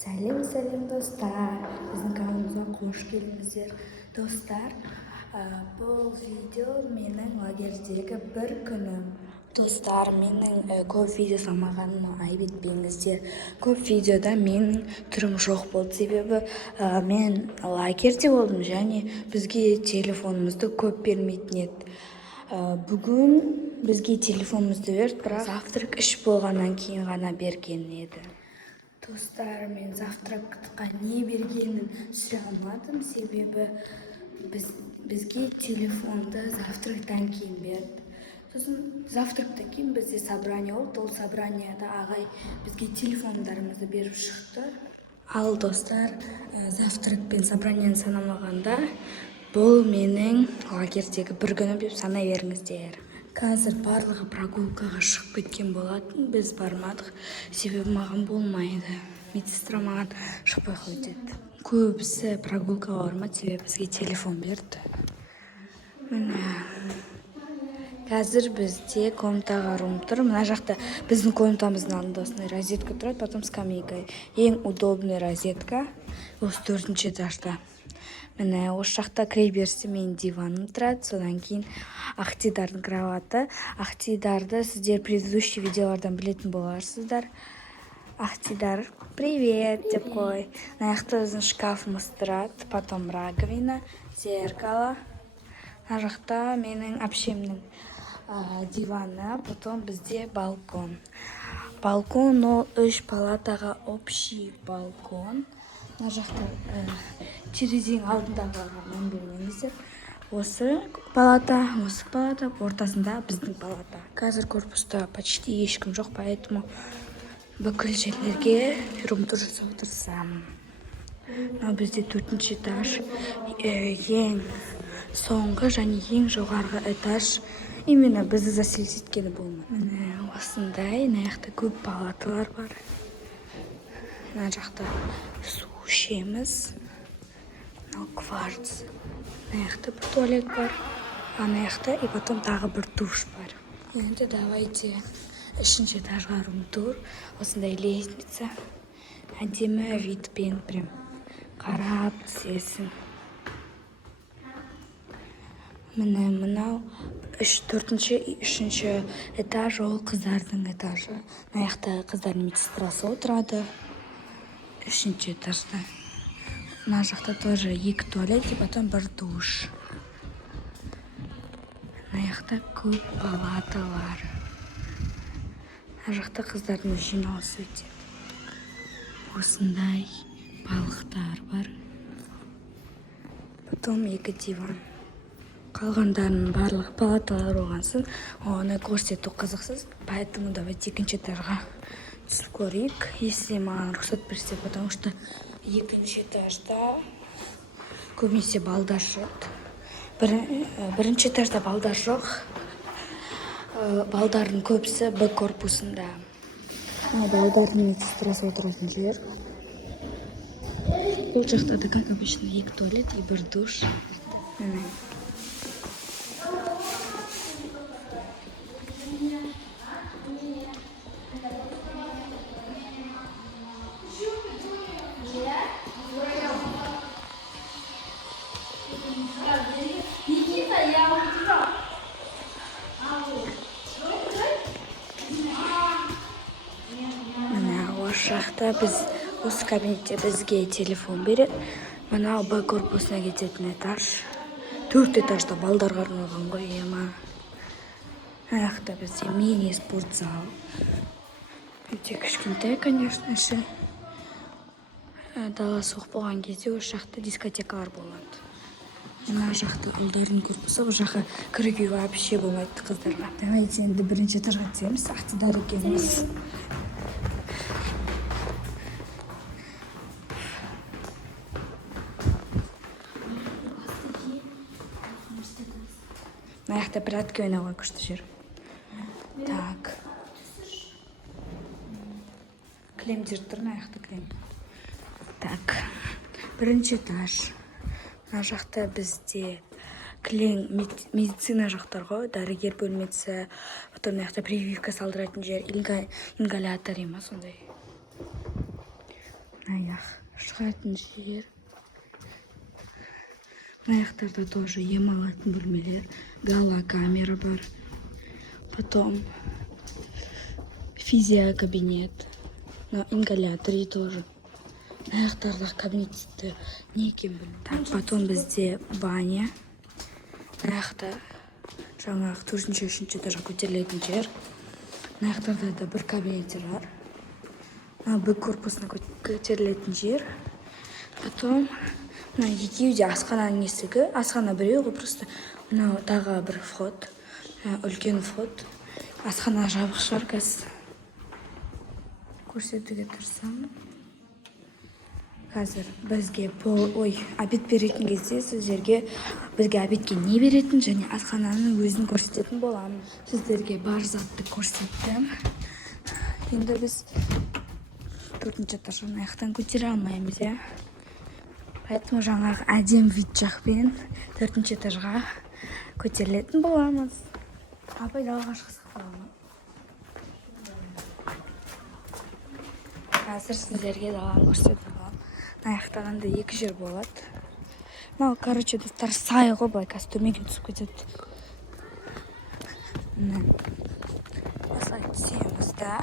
Сәлем достар, біздің каналымызға қош келдіңіздер. Достар, бұл видео менің лагердегі бір күнім. Достар, менің көп видео салмағаныма айып етпеңіздер. Көп видеода менің түрім жоқ болды, себебі мен лагерде болдым және бізге телефонымызды көп бермейтін еді. Бүгін бізге телефонымызды берді, бірақ завтрак іш болғаннан кейін ғана берген еді. Достар, мен завтракқа не бергенін түсіре алмадым, себебі бізге телефонды завтрактан кейін берді. Сосын завтрактан кейін бізде собрание болды, ол собранияда ағай бізге телефондарымызды беріп шықты. Ал достар, завтрак пен собранияны санамағанда, бұл менің лагердегі бір күнім деп санай беріңіздер. Қазір барлығы прогулкаға шығып кеткен болатын, біз бармадық, себебі маған болмайды. Медсестра маған шықпай қой деді. Көбісі прогулкаға бармады, себебі бізге телефон берді. Қазір бізде комнатаға рум тұр. Мына жақта біздің комнатамыздың алдында осындай розетка тұрады, потом скамейка. Ең удобный розетка осы 4-ші этажда. Міне осы жақта кіре берсе менің диваным тұрады, содан кейін Ақтидардың кроваты. Ақтидарды сіздер предыдущий видеолардан білетін боларсыздар. Ақтидар, привет деп қой. Мына жақта біздің шкафымыз тұрады, потом раковина, зеркало. Мына жақта менің әпшемнің диваны, потом бізде балкон. Балкон ол 3 палатаға общий балкон. Мына жақта терезенің алдындағыға мән бермеңіздер. Осы палата, ортасында біздің палата. Қазір корпуста почти ешкім жоқ, поэтому бүкіл жерлерге румтур жасап тұрсам. Бізде 4-ші этаж, ең соңғы және ең жоғарғы этаж. Именно бізді заселить еткені болмады. Осындай, мына жақта көп палаталар бар. Мына жақта су ішеміз. Кварц. Мына жақта бір туалет бар. Ана жақта и потом тағы бір душ бар. Енді давайте 3-ші этажға рум-тур. Осындай лестница. Әдемі видпен прям қарап түсесің. Міне мынау 4-ші, 3-ші этаж ол қыздардың этажы. Мына жақта қыздардың медсестрасы отырады. 3-ші этажда. Мына жақта тоже 2 туалет и потом бір душ. Мына жақта көп палаталар. Мына жақта қыздардың жиналысы өтеді. Осындай балықтар бар. Потом 2 диван. Қалғандарының барлығы палаталар болғансын, оны көрсету қызықсыз, поэтому давайте 2-ші этажға түсіп көрейік, если маған рұқсат берсе, потому что 2-ші этажда көбінесе балдар жоқ. 1-ші этажда балдар жоқ. Балдардың көбісі Б корпусында. Балдардың медсестрасы отыратын жер. Бұл жақта да, как обычно, 2 туалет и бір душ. Осы жақта осы кабинетте бізге телефон береді. Мынау Б корпусына кететін этаж. 4 этажда балдарға арналған ғой, ема. Мына жақта бізде мини спортзал. Өте кішкентай, конечно же. Дала суық болған кезде осы жақта дискотекалар болады. Мына жақта ұлдардың корпусы, ол жаққа кіруге вообще болмайды қыздарға. Давайте енді 1-ші этажға түсеміз, Ақтидар екенбіз. Мына жақта пиратка ойнауға күшті жер. Так. Кілемдер тұр, мына жақта кілем. Так. 1-ші этаж. Мына жақта бізде кілең медицина жақтар ғой, дәрігер бөлмесі, потом мына жақта прививка салдыратын жер, ингалятор ема сондай. аяқ шығатын жер. Мына жақтарда тоже ем алатын бөлмелер, галокамера бар. Потом физия кабинет, но ингаляторы тоже. Мына жақтарда кабинетті не екен білмеймін. Так, потом бізде баня. Мына жақта жаңағы 4-3 этажға көтерілетін жер. Мына жақтарда да бір кабинеттер бар. Б корпусына көтерілетін жер. Потом мына екеуі де асхананың есігі. Асхана біреу ғой, просто мынау тағы бір вход, үлкен вход. Асхана жабық шығар, қазір көрсетуге тырысамын. Қазір бізге обед беретін кезде сіздерге бізге обедке не беретін және асхананың өзін көрсететін боламын. Сіздерге бар затты көрсеттім. Енді біз 4-ші этаждан аяқтан көтере алмаймыз, иә. Поэтому жаңағы әдем вид жақпен 4-ші этажға көтерілетін боламыз. Апай далаға шықсақ бола ма? Қазір сіздерге даланы көрсетіп аламын. Аяқтан да 2 жер болады. Мынау, короче, достар, сай ғой, былай қазір төменге түсіп кетеді. Осылай түсеміз да.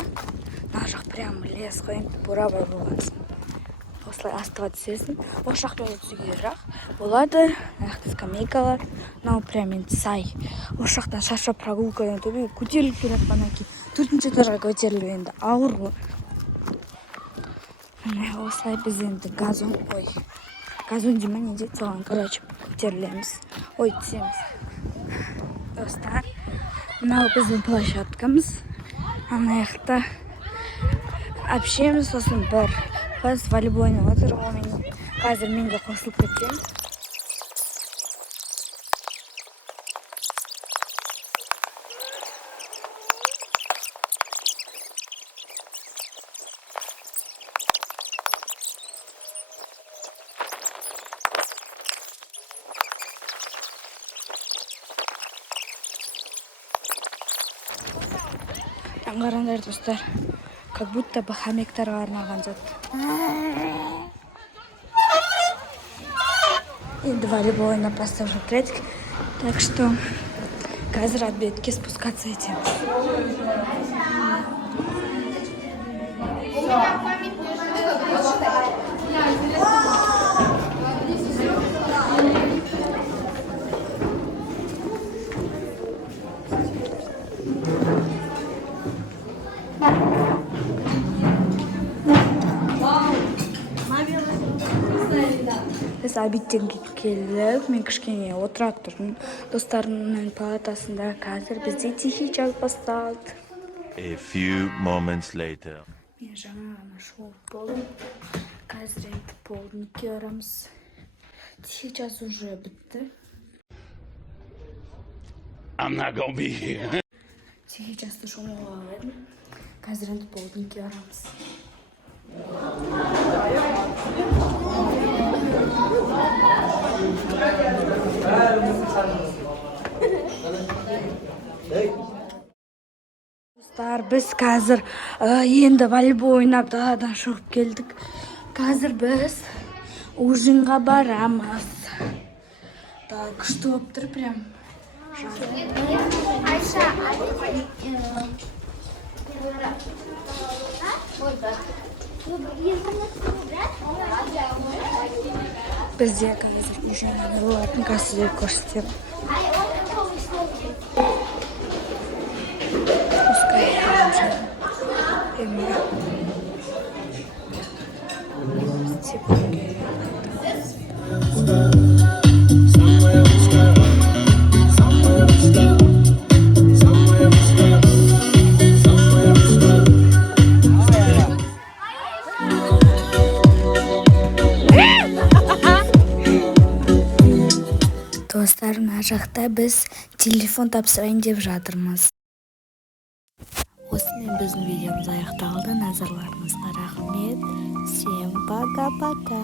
Мына жақ прям лес қой, бурабай болғансын. Осылай астыға түсесің. Осы жақта түсуге жақ болады. Мына жақта скамейкалар. Мынау прям енді сай. Осы жақтан шаршап прогулкадан төбеге көтеріліп келіп жатқаннан кейін 4-ші этажға көтерілу енді ауыр ғой. Осылай біз енді газон деймін, не дейді соған, короче, көтерілеміз. Түсеміз. Достар, мынау біздің площадкамыз. Ана жақта общаемыз, сосын бір қыз волейбол ойнап отыр. Қазір менде қосылып кеткен. Қараңдар достар, как будто бы хомяктарға арналған зат. Енді волейбол ойнап бастап жатыр едік. Так что қазір обедке спускаться етеміз. Біз обедтен келдік, мен кішкене отырып тұрдым. Достарымның палатасында қазір бізде тихий час басталды. A few moments later. Мен жаңа ғана шолып болдым. Қазір енді полдникке барамыз. Тихий час уже бітті. I'm not gonna be here. Тихий жасты шомылып алып едім. Қазір енді полдникке барамыз. Достар, біз қазір енді волейбол ойнап даладан шығып келдік. Қазір біз ужинға барамыз. Да, күшті болып тұр прям. Бізде қазір ужинға болатын, қазір көрсетем. Пускай достар, мына жақта біз телефон тапсырайын деп жатырмыз. Осымен біздің видеомыз аяқталды. Назарларыңызға рахмет. Всем пока-пока.